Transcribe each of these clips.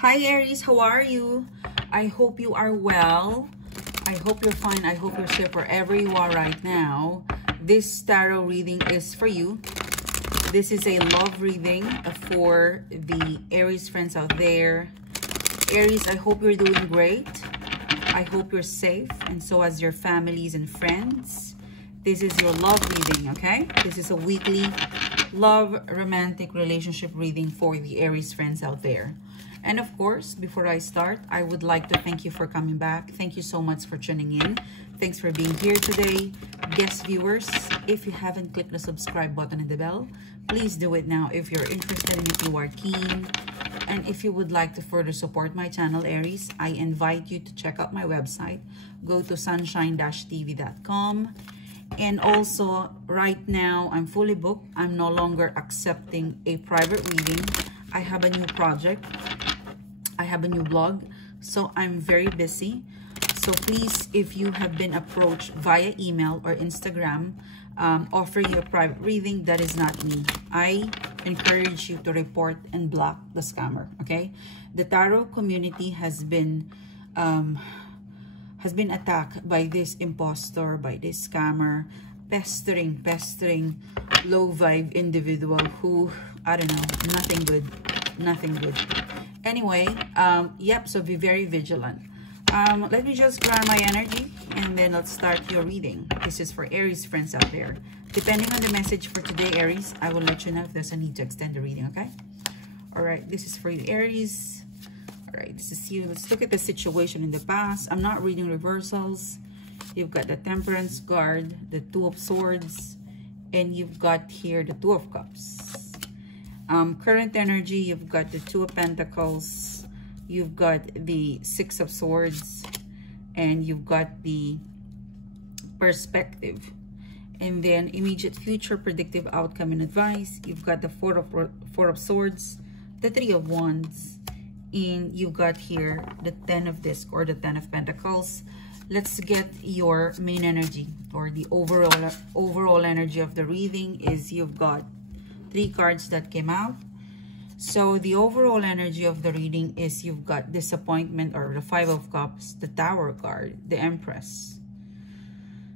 Hi Aries, how are you? I hope you are well. I hope you're fine. I hope you're safe wherever you are right now. This tarot reading is for you. This is a love reading for the Aries friends out there. Aries, I hope you're doing great. I hope you're safe, and so as your families and friends. This is your love reading, okay? This is a weekly love romantic relationship reading for the Aries friends out there. And of course, before I start, I would like to thank you for coming back. Thank you so much for tuning in. Thanks for being here today. Guest viewers, if you haven't clicked the subscribe button and the bell, please do it now if you're interested and if you are keen. And if you would like to further support my channel, Aries, I invite you to check out my website. Go to sunshine-tv.com. And also, right now, I'm fully booked. I'm no longer accepting a private reading. I have a new project. I have a new blog. So I'm very busy. So please, if you have been approached via email or Instagram, offering you a private reading, that is not me. I encourage you to report and block the scammer, okay? The tarot community has been attacked by this impostor, by this scammer, pestering low vibe individual who, I don't know, nothing good. Anyway, yep, so be very vigilant. Let me just grab my energy and then let's start your reading. This is for Aries friends out there. Depending on the message for today, Aries, I will let you know if there's a need to extend the reading, okay? All right, this is for you, Aries. All right, this is you. Let's look at the situation in the past. I'm not reading reversals. You've got the Temperance card, the Two of Swords, and you've got here the Two of Cups. Current energy, you've got the Two of Pentacles. You've got the Six of Swords, and you've got the Perspective. And then immediate future, predictive outcome and advice. You've got the Four of Swords, the Three of Wands, and you've got here the Ten of Disc or the Ten of Pentacles. Let's get your main energy or the overall energy of the reading is you've got 3 cards that came out. So the overall energy of the reading is you've got disappointment or the Five of Cups, the Tower card, the Empress.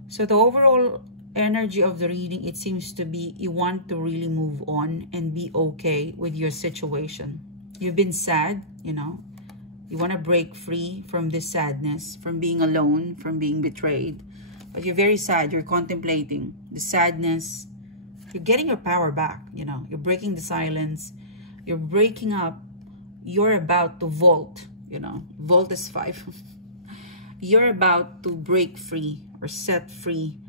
So the overall energy of the reading, it seems to be you want to really move on and be okay with your situation. You've been sad, you know. You want to break free from this sadness, from being alone, from being betrayed. But you're very sad. You're contemplating the sadness. You're getting your power back, you know. You're breaking the silence. You're breaking up. You're about to vault, you know. Vault is 5. You're about to break free or set free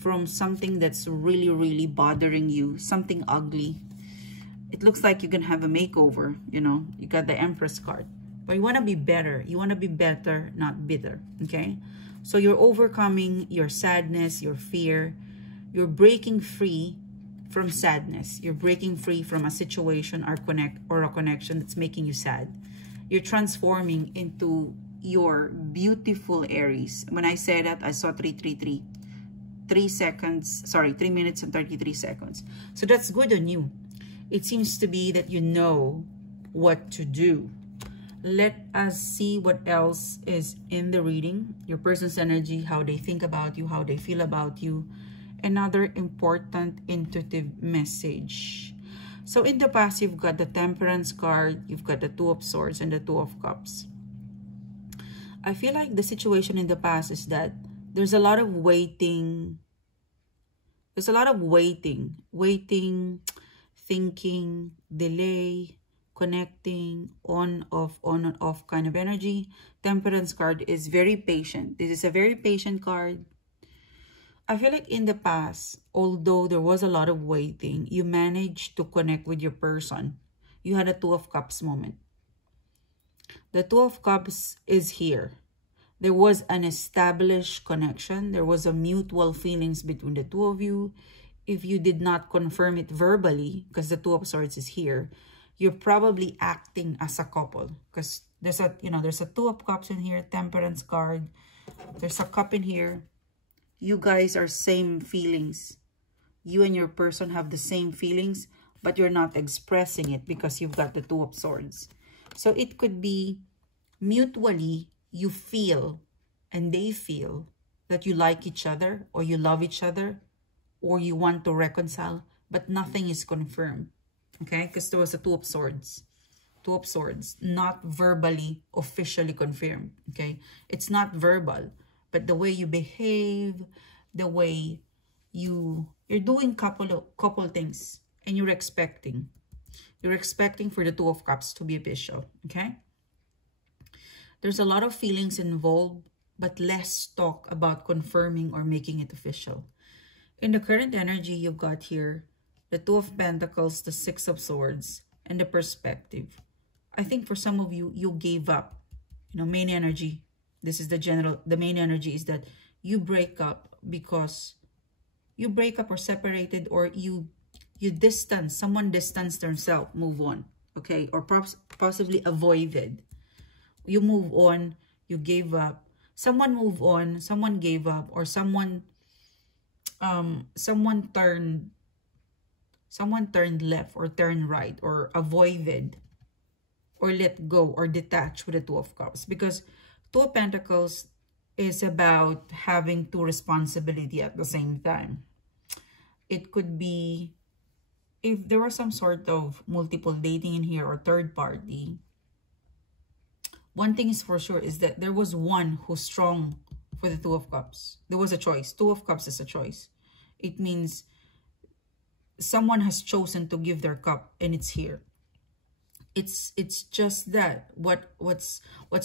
from something that's really bothering you, something ugly. It looks like you can have a makeover, you know. You got the Empress card. But you want to be better. You want to be better, not bitter, okay? So you're overcoming your sadness, your fear. You're breaking free from sadness. You're breaking free from a situation or a connection that's making you sad. You're transforming into your beautiful Aries. When I say that, I saw 333. 3 minutes and 33 seconds. So that's good on you. It seems to be that you know what to do. Let us see what else is in the reading. Your person's energy, how they think about you, how they feel about you. Another important intuitive message. So in the past, you've got the Temperance card, you've got the Two of Swords and the Two of Cups. I feel like the situation in the past is that there's a lot of waiting. There's a lot of waiting, thinking, delay, connecting, on, off kind of energy. Temperance card is very patient. This is a very patient card. I feel like in the past, although there was a lot of waiting, you managed to connect with your person. You had a Two of Cups moment. The Two of Cups is here. There was an established connection. There was a mutual feelings between the two of you. If you did not confirm it verbally, because the Two of Swords is here, you're probably acting as a couple. Because there's a, you know, there's a Two of Cups in here, Temperance card. There's a cup in here. You guys are same feelings. You and your person have the same feelings, but you're not expressing it because you've got the Two of Swords. So it could be mutually you feel and they feel that you like each other or you love each other or you want to reconcile, but nothing is confirmed. Okay, because there was a Two of Swords. Two of Swords, not verbally, officially confirmed. Okay, it's not verbal, but the way you behave, the way you're doing couple things, and you're expecting for the Two of Cups to be official. Okay, there's a lot of feelings involved, but less talk about confirming or making it official. In the current energy, you've got here the Two of Pentacles, the Six of Swords, and the Perspective. I think for some of you, you gave up. You know, main energy. This is the main energy is that you break up because you break up or separated, or you distance. Someone distanced themselves, move on. Okay, or possibly avoided. You move on, you gave up. Someone moved on, someone gave up, or someone turned left or turned right or avoided or let go or detach with the Two of Cups. Because Two of Pentacles is about having two responsibility at the same time. It could be, if there was some sort of multiple dating in here or third party, one thing is for sure is that there was one who's strong for the Two of Cups. There was a choice. Two of Cups is a choice. It means someone has chosen to give their cup, and it's here. It's just that what's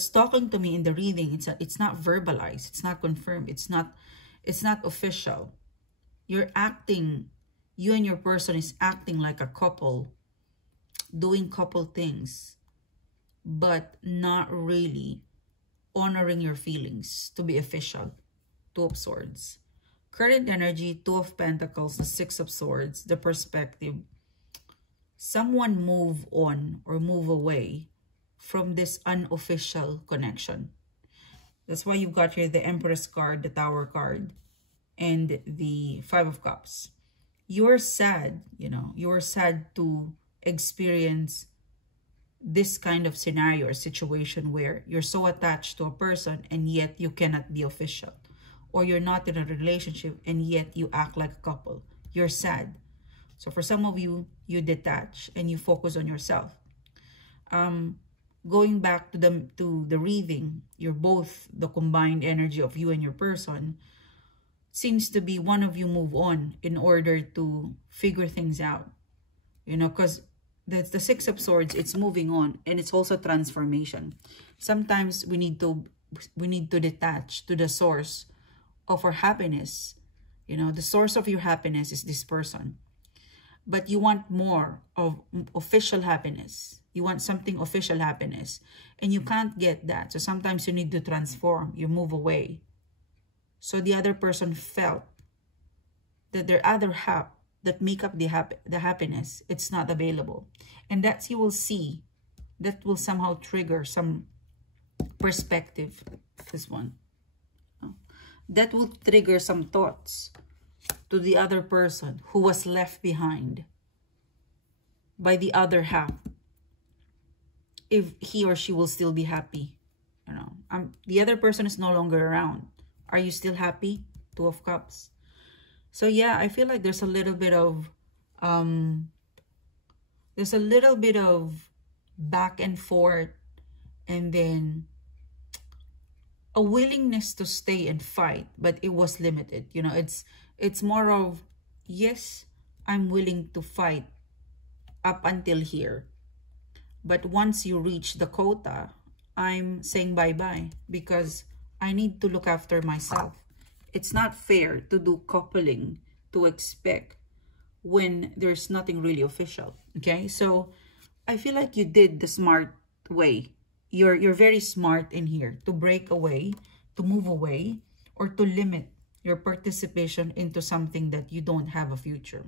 talking to me in the reading, it's not verbalized, it's not confirmed, it's not official. You're acting, you and your person is acting like a couple, doing couple things, but not really honoring your feelings to be official. Two of Swords. Current energy, Two of Pentacles, the Six of Swords, the Perspective. Someone move on or move away from this unofficial connection. That's why you've got here the Empress card, the Tower card, and the Five of Cups. You're sad, you know, you're sad to experience this kind of scenario or situation where you're so attached to a person and yet you cannot be official. Or you're not in a relationship and yet you act like a couple. You're sad. So for some of you, you detach and you focus on yourself. Going back to the reading, you're both the combined energy of you and your person. Seems to be one of you move on in order to figure things out. You know, because the Six of Swords, it's moving on, and it's also transformation. Sometimes we need to detach to the source of our happiness. You know, the source of your happiness is this person. But you want more of official happiness. You want something official happiness. And you can't get that. So sometimes you need to transform. You move away. So the other person felt that their other half that make up the happiness, it's not available. And that's, you will see, that will somehow trigger some perspective. This one. That will trigger some thoughts to the other person who was left behind by the other half, if he or she will still be happy. You know, the other person is no longer around. Are you still happy? Two of Cups. So yeah, I feel like there's a little bit of back and forth, and then a willingness to stay and fight, but it was limited. You know, it's more of, yes, I'm willing to fight up until here, but once you reach the quota, I'm saying bye-bye because I need to look after myself. It's not fair to do coupling to expect when there's nothing really official. Okay, so I feel like you did the smart way. You're very smart in here to break away, to move away, or to limit your participation into something that you don't have a future.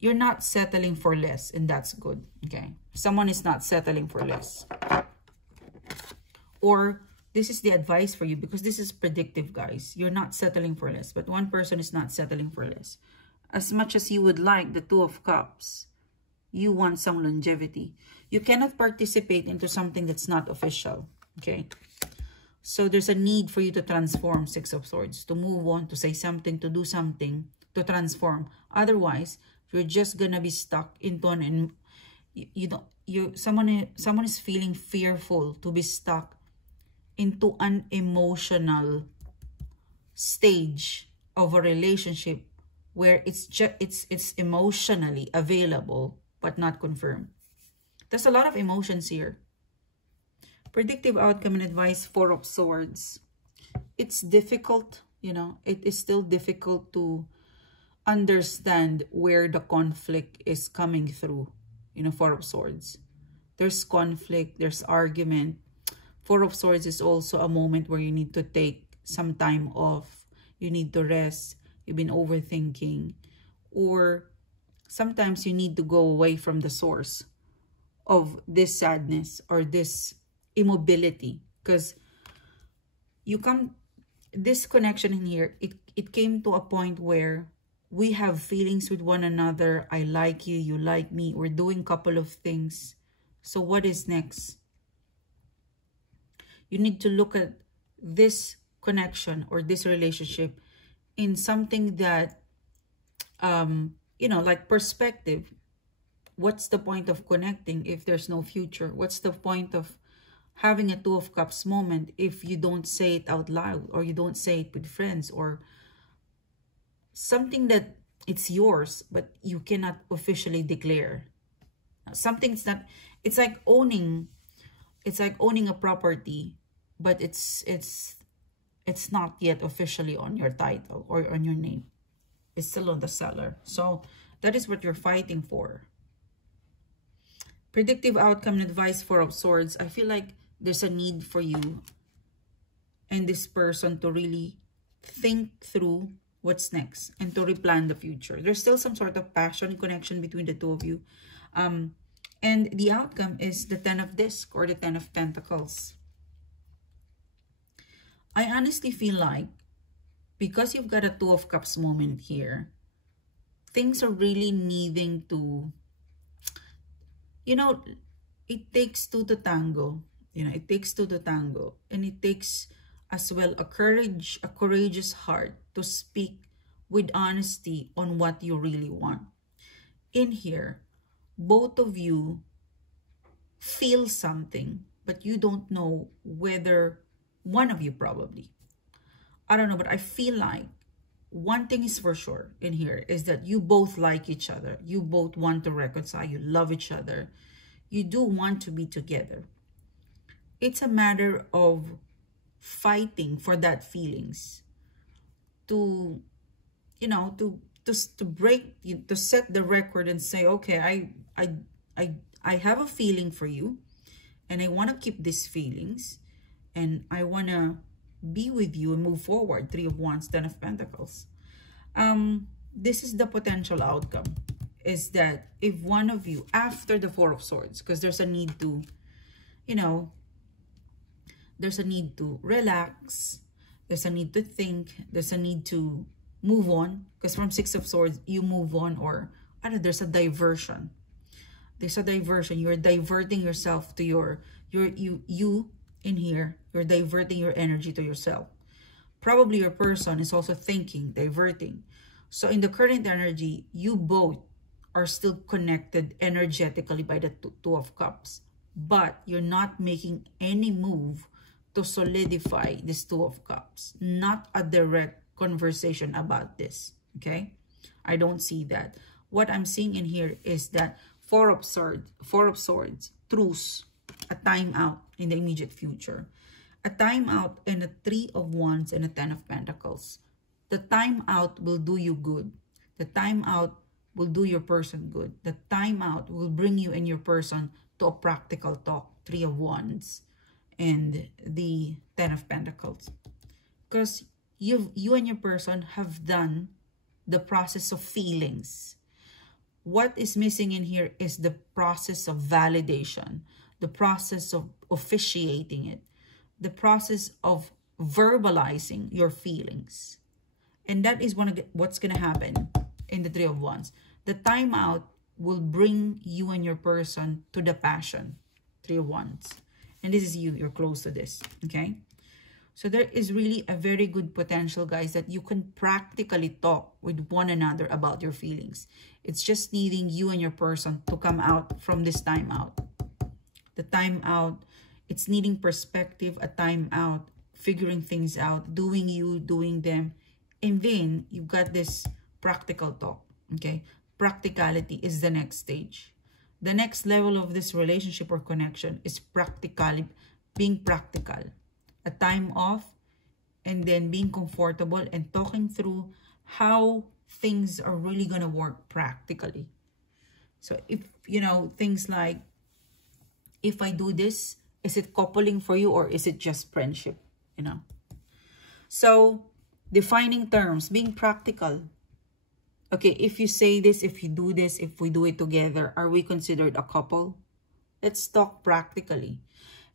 You're not settling for less, and that's good. Okay, someone is not settling for less, or this is the advice for you, because this is predictive, guys. You're not settling for less, but one person is not settling for less. As much as you would like the Two of Cups, you want some longevity. You cannot participate into something that's not official, okay? So there's a need for you to transform, Six of Swords, to move on, to say something, to do something, to transform. Otherwise, you're just gonna be stuck into an, someone is feeling fearful to be stuck into an emotional stage of a relationship where it's emotionally available but not confirmed. There's a lot of emotions here. Predictive outcome and advice, Four of Swords. It's difficult, you know, it is still difficult to understand where the conflict is coming through, you know, Four of Swords. There's conflict, there's argument. Four of Swords is also a moment where you need to take some time off. You need to rest. You've been overthinking. Or sometimes you need to go away from the source of this sadness or this immobility, because this connection in here, it came to a point where we have feelings with one another. I like you, you like me, we're doing a couple of things. So what is next? You need to look at this connection or this relationship in something that you know, like perspective. What's the point of connecting if there's no future? What's the point of having a Two of Cups moment if you don't say it out loud, or you don't say it with friends, or something that it's yours but you cannot officially declare? Something's not, it's like owning a property, but it's not yet officially on your title or on your name. It's still on the seller. So that is what you're fighting for. Predictive outcome and advice, Four of Swords. I feel like there's a need for you and this person to really think through what's next and to replan the future. There's still some sort of passion connection between the two of you. And the outcome is the Ten of Discs or the Ten of Pentacles. I honestly feel like because you've got a Two of Cups moment here, things are really needing to, you know, it takes two to tango. You know, it takes two to tango. And it takes as well a courageous heart to speak with honesty on what you really want. In here, both of you feel something, but you don't know whether, one of you probably, I don't know, but I feel like one thing is for sure in here is that you both like each other. You both want to reconcile. You love each other. You do want to be together. It's a matter of fighting for that feelings, to, you know, to break, to set the record and say, okay, I have a feeling for you and I want to keep these feelings and I want to be with you and move forward. Three of Wands, Ten of Pentacles. This is the potential outcome, is that if one of you, after the Four of Swords, because there's a need to, you know, there's a need to relax, there's a need to think, there's a need to move on, because from Six of Swords, you move on, or I don't know, there's a diversion. There's a diversion. You're diverting yourself to you in here, you're diverting your energy to yourself. Probably your person is also thinking, diverting. So in the current energy, you both are still connected energetically by the Two of Cups, but you're not making any move to solidify this Two of Cups. Not a direct conversation about this, okay? I don't see that. What I'm seeing in here is that Four of Swords, truce, a timeout in the immediate future. A timeout and a Three of Wands and a Ten of Pentacles. The timeout will do you good. The timeout will do your person good. The timeout will bring you and your person to a practical talk. Three of Wands and the Ten of Pentacles. Because you and your person have done the process of feelings. What is missing in here is the process of validation, the process of officiating it, the process of verbalizing your feelings. And that is what's going to happen in the Three of Wands. The timeout will bring you and your person to the passion. 3 of Wands. And this is you. You're close to this. Okay? So there is really a very good potential, guys, that you can practically talk with one another about your feelings. It's just needing you and your person to come out from this time out. The time out, it's needing perspective, a time out, figuring things out, doing you, doing them. And then you've got this practical talk. Okay? Practicality is the next stage. The next level of this relationship or connection is being practical. A time off, and then being comfortable and talking through how things are really going to work practically. So if, you know, things like, if I do this, is it coupling for you or is it just friendship, you know? So defining terms, being practical. Okay, if you say this, if you do this, if we do it together, are we considered a couple? Let's talk practically.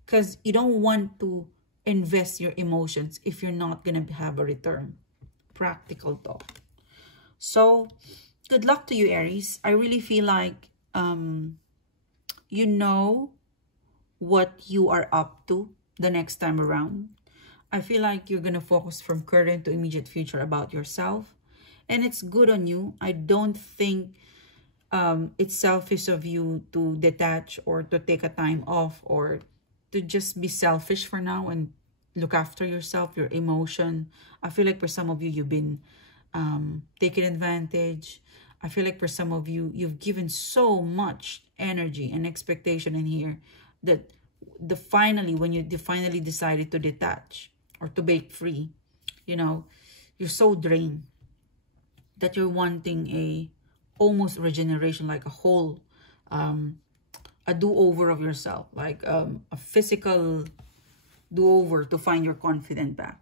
Because you don't want to invest your emotions if you're not going to have a return. Practical talk. So, good luck to you, Aries. I really feel like you know what you are up to the next time around. I feel like you're going to focus from current to immediate future about yourself. And it's good on you. I don't think it's selfish of you to detach or to take a time off or to just be selfish for now and look after yourself, your emotion. I feel like for some of you, you've been taken advantage. I feel like for some of you, you've given so much energy and expectation in here that when you finally decided to detach or to break free, you know, you're so drained that you're wanting a almost regeneration, like a whole a do-over of yourself, like a physical do-over to find your confidence back.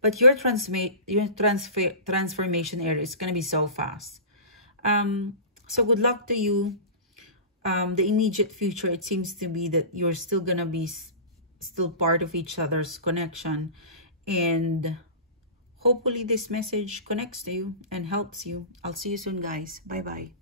But your transformation area is going to be so fast. So good luck to you. The immediate future, it seems to be that you're still going to be still part of each other's connection. And hopefully this message connects to you and helps you. I'll see you soon, guys. Bye-bye.